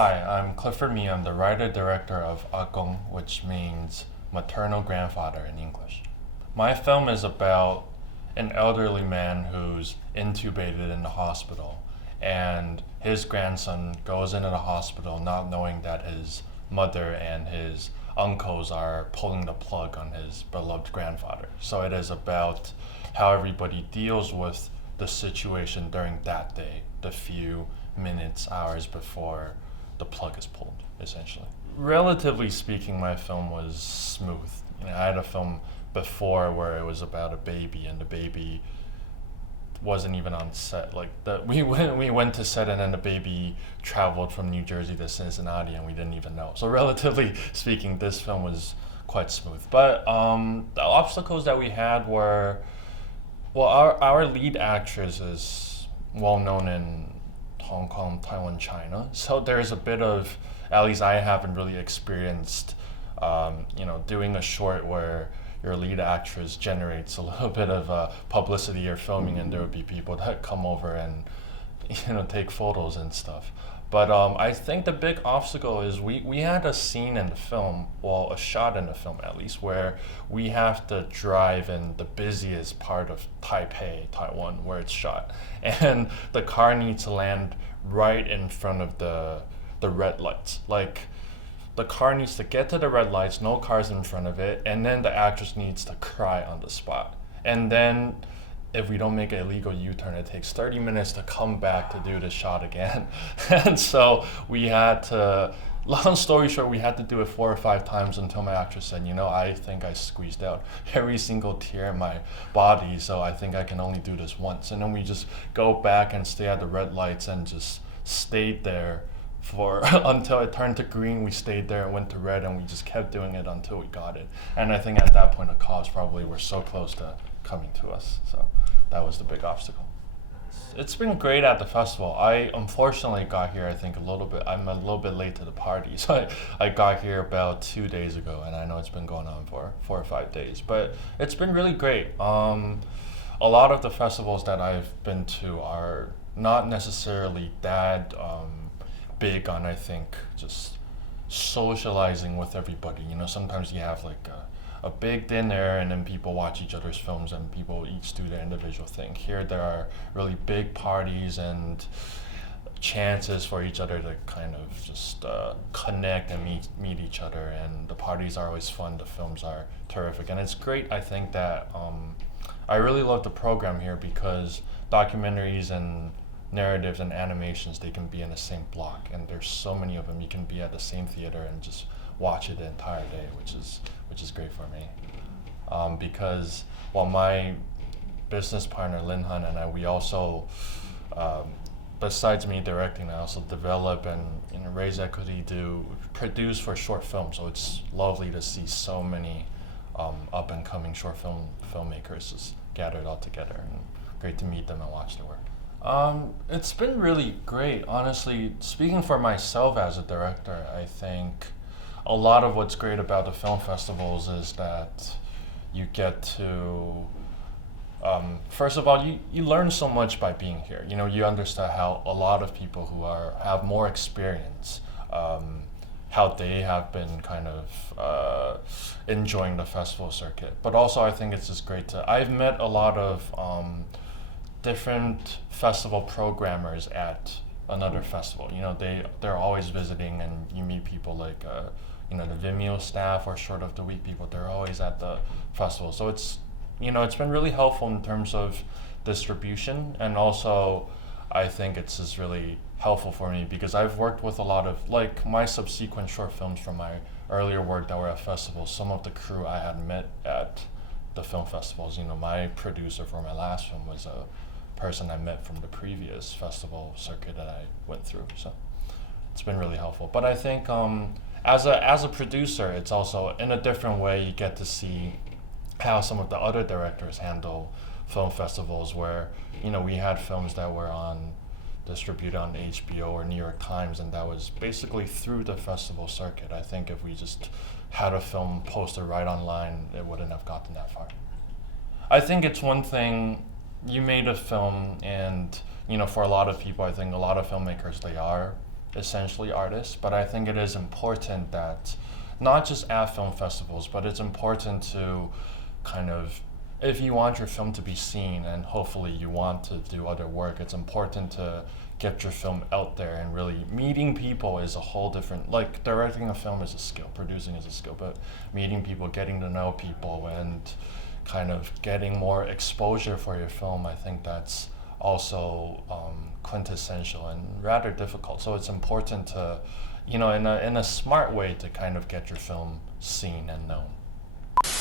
Hi, I'm Clifford. I'm the writer-director of Gong, which means maternal grandfather in English. My film is about an elderly man who's intubated in the hospital, and his grandson goes into the hospital not knowing that his mother and his uncles are pulling the plug on his beloved grandfather. So it is about how everybody deals with the situation during that day, the few minutes, hours before the plug is pulled, essentially. Relatively speaking, my film was smooth. I had a film before where it was about a baby, and the baby wasn't even on set. We went to set, and then the baby traveled from New Jersey to Cincinnati, and we didn't even know. So relatively speaking, this film was quite smooth. But the obstacles that we had were, well, our lead actress is well known in Hong Kong, Taiwan, China. So there's a bit of, at least I haven't really experienced, doing a short where your lead actress generates a little bit of publicity you're filming, and there would be people that come over and take photos and stuff. But I think the big obstacle is we had a scene in the film, well, a shot in the film at least, where we have to drive in the busiest part of Taipei, Taiwan, where it's shot. And the car needs to land right in front of the red lights. Like, the car needs to get to the red lights, no cars in front of it, and then the actress needs to cry on the spot. And then if we don't make an illegal U-turn, it takes 30 minutes to come back to do the shot again. And so we had to, long story short, we had to do it 4 or 5 times until my actress said, I think I squeezed out every single tear in my body, so I think I can only do this once. And then we just go back and stay at the red lights and just stayed there for until it turned to green. We stayed there and went to red, and we just kept doing it until we got it. And I think at that point the cops probably were so close to coming to us. So that was the big obstacle. It's been great at the festival. I unfortunately got here, I think, I'm a little bit late to the party. So I got here about 2 days ago, and I know it's been going on for 4 or 5 days. But it's been really great. A lot of the festivals that I've been to are not necessarily that big on, I think, just socializing with everybody. Sometimes you have like a big dinner, and then people watch each other's films and people each do their individual thing. Here there are really big parties and chances for each other to kind of just connect and meet each other, and the parties are always fun, the films are terrific, and it's great. I think that I really love the program here because documentaries and narratives and animations, they can be in the same block, and there's so many of them. You can be at the same theater and just watch it the entire day, which is great for me. Because my business partner Lin Han and I, we also, besides me directing, I also develop and raise equity, produce for short films. So it's lovely to see so many up and coming filmmakers just gathered all together, and great to meet them and watch their work. It's been really great, honestly. Speaking for myself as a director, I think a lot of what's great about the film festivals is that you get to, first of all, you learn so much by being here. You understand how a lot of people who have more experience, how they have been kind of enjoying the festival circuit. But also I think it's just great I've met a lot of different festival programmers at another festival. They're always visiting, and you meet people like the Vimeo staff or Short of the Week people. They're always at the festival. So it's been really helpful in terms of distribution, and also I think it's just really helpful for me because I've worked with a lot of, like, my subsequent short films from my earlier work that were at festivals. Some of the crew I had met at the film festivals. My producer for my last film was a person I met from the previous festival circuit that I went through. So it's been really helpful. But I think as a producer, it's also in a different way. You get to see how some of the other directors handle film festivals, where we had films that were distributed on HBO or New York Times, and that was basically through the festival circuit. I think if we just had a film posted right online, it wouldn't have gotten that far. I think it's one thing, you made a film, and for a lot of people, I think a lot of filmmakers, they are essentially artists, but I think it is important that not just at film festivals, but it's important to kind of, if you want your film to be seen and hopefully you want to do other work, it's important to get your film out there. And really meeting people is a whole different, like directing a film is a skill, producing is a skill, but meeting people, getting to know people, and kind of getting more exposure for your film, I think that's also quintessential and rather difficult. So it's important to, in a smart way to kind of get your film seen and known.